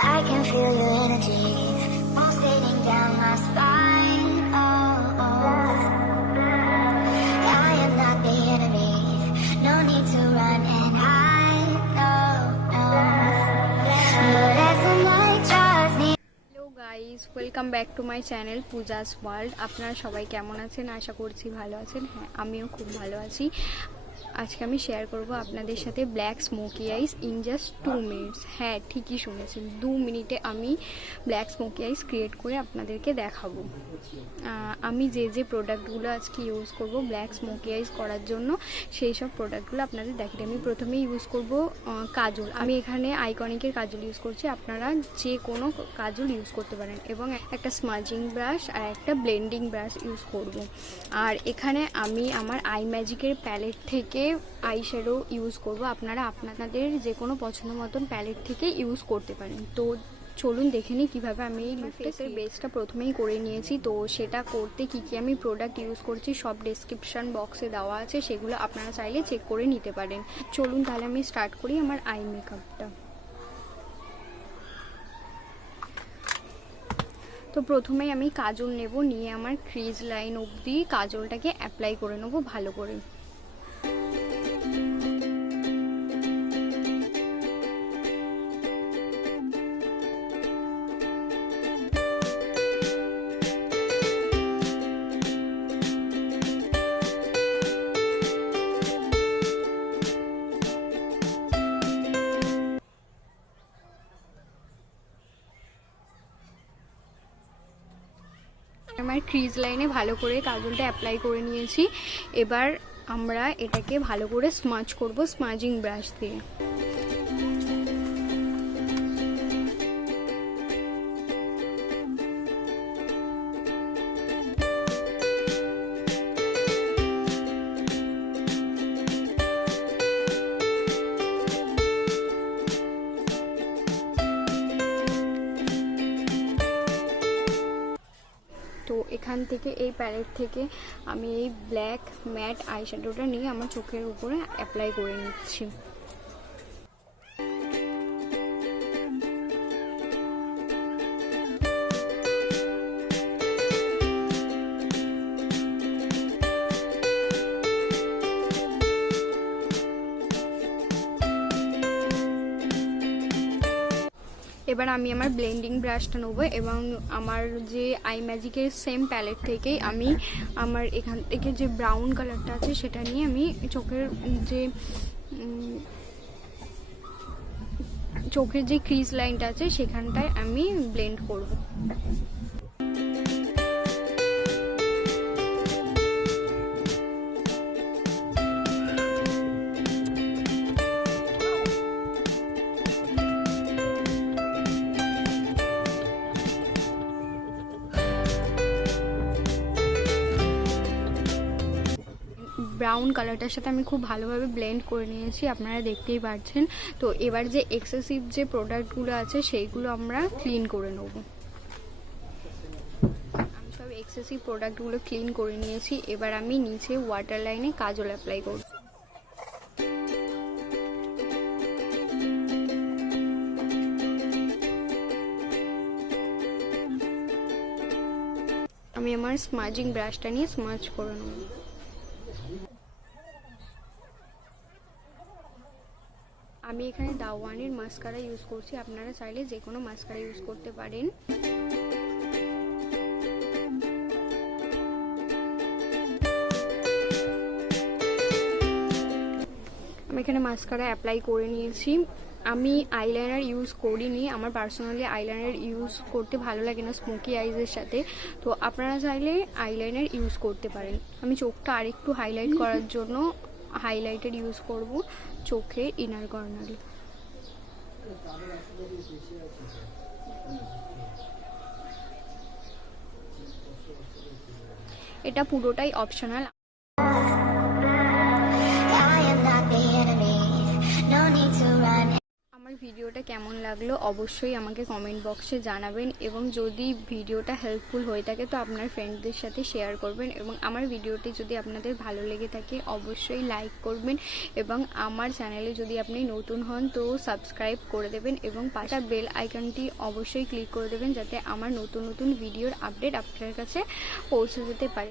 I can feel your energy pulsating down my spine. Oh, oh. I am not the enemy. No need to run and hide. No, no. But as the night draws near. Hello guys, welcome back to my channel Puja's world. আপনারা সবাই কেমন আছেন? আশা করছি ভালো আছেন। হ্যাঁ, আমিও খুব ভালো আছি। আজকে আমি শেয়ার করব আপনাদের সাথে black smoky ice in just 2 minutes. হ্যাঁ, ঠিকই শুনেছেন, 2 মিনিটে আমি ব্ল্যাক স্মোকি আইস ক্রিয়েট করে আপনাদেরকে দেখাবো। আমি যে প্রোডাক্টগুলো আজকে ইউজ করব ব্ল্যাক স্মোকি আইস করার জন্য, সেই সব প্রোডাক্টগুলো আপনাদের দেখাই। আমি প্রথমে ইউজ করব কাজল। আমি এখানে আইকনিকের কাজল ইউজ করছি, আপনারা যে কোনো কাজল ইউজ করতে পারেন, এবং একটা স্মাজিং ব্রাশ আর একটা ব্লেন্ডিং ব্রাশ ইউজ করব। আর এখানে আমি আমার আই ম্যাজিকের প্যালেট থেকে আই শ্যাডো ইউজ করব। আপনারা আপনাদের যে কোনো পছন্দ মতন প্যালেট থেকে ইউজ করতে পারেন। তো চলুন দেখে নিই কীভাবে আমি এই ফেসের বেসটা প্রথমেই করে নিয়েছি। তো সেটা করতে কী কী আমি প্রোডাক্ট ইউজ করছি সব ডেসক্রিপশান বক্সে দেওয়া আছে, সেগুলো আপনারা চাইলে চেক করে নিতে পারেন। চলুন তাহলে আমি স্টার্ট করি আমার আই মেকআপটা। তো প্রথমেই আমি কাজল নেব, নিয়ে আমার ক্রিজ লাইন অবধি কাজলটাকে অ্যাপ্লাই করে নেব ভালো করে। আমার ক্রিজ লাইনে ভালো করে কাজলটা অ্যাপ্লাই করে নিয়েছি। এবার আমরা এটাকে ভালো করে স্মাজ করব স্মাজিং ব্রাশ দিয়ে। তো এখান থেকে এই প্যালেট থেকে আমি এই ব্ল্যাক ম্যাট আইশ্যাডোটা নিয়ে আমার চোখের উপরে অ্যাপ্লাই করে নিচ্ছি। এবার আমি আমার ব্লেন্ডিং ব্রাশটা নেবো, এবং আমার যে আই ম্যাজিকের সেম প্যালেট থেকেই আমি আমার এখান থেকে যে ব্রাউন কালারটা আছে সেটা নিয়ে আমি চোখের যে ক্রিজ লাইনটা আছে সেখানটায় আমি ব্লেন্ড করব। ব্রাউন কালারটার সাথে আমি খুব ভালোভাবে ব্লেন্ড করে নিয়েছি, আপনারা দেখতেই পাচ্ছেন। তো এবার যে এক্সেসিভ যে প্রোডাক্টগুলো আছে সেইগুলো আমরা ক্লিন করে নেব। আমি সব এক্সেসিভ প্রোডাক্টগুলো ক্লিন করে নিয়েছি। এবার আমি নিচে ওয়াটার লাইনে কাজল অ্যাপ্লাই করব। আমি আমার স্মাজিং ব্রাশটা নিয়ে স্মাজ করে নেব। আমি এখানে দাওয়ানের মাস্কারা ইউজ করছি, আপনারা চাইলে যে কোনো মাস্কারা ইউজ করতে পারেন। আমি এখানে মাস্কারা অ্যাপ্লাই করে নিয়েছি। আমি আইলাইনার ইউজ করিনি, আমার পার্সোনালি আইলাইনার ইউজ করতে ভালো লাগে না স্মোকি আইজের সাথে। তো আপনারা চাইলে আইলাইনার ইউজ করতে পারেন। আমি চোখটা আরেকটু হাইলাইট করার জন্য হাইলাইটার ইউজ করব চোখের ইনার কর্নারে। এটা পুরোটাই অপশনাল। আমার ভিডিওটা কেমন লাগলো অবশ্যই আমাকে কমেন্ট বক্সে জানাবেন, এবং যদি ভিডিওটা হেল্পফুল হয়ে থাকে তো আপনার ফ্রেন্ডদের সাথে শেয়ার করবেন, এবং আমার ভিডিওটি যদি আপনাদের ভালো লেগে থাকে অবশ্যই লাইক করবেন, এবং আমার চ্যানেলে যদি আপনি নতুন হন তো সাবস্ক্রাইব করে দেবেন, এবং পাশে বেল আইকনটি অবশ্যই ক্লিক করে দেবেন যাতে আমার নতুন নতুন ভিডিওর আপডেট আপনার কাছে পৌঁছে যেতে পারে।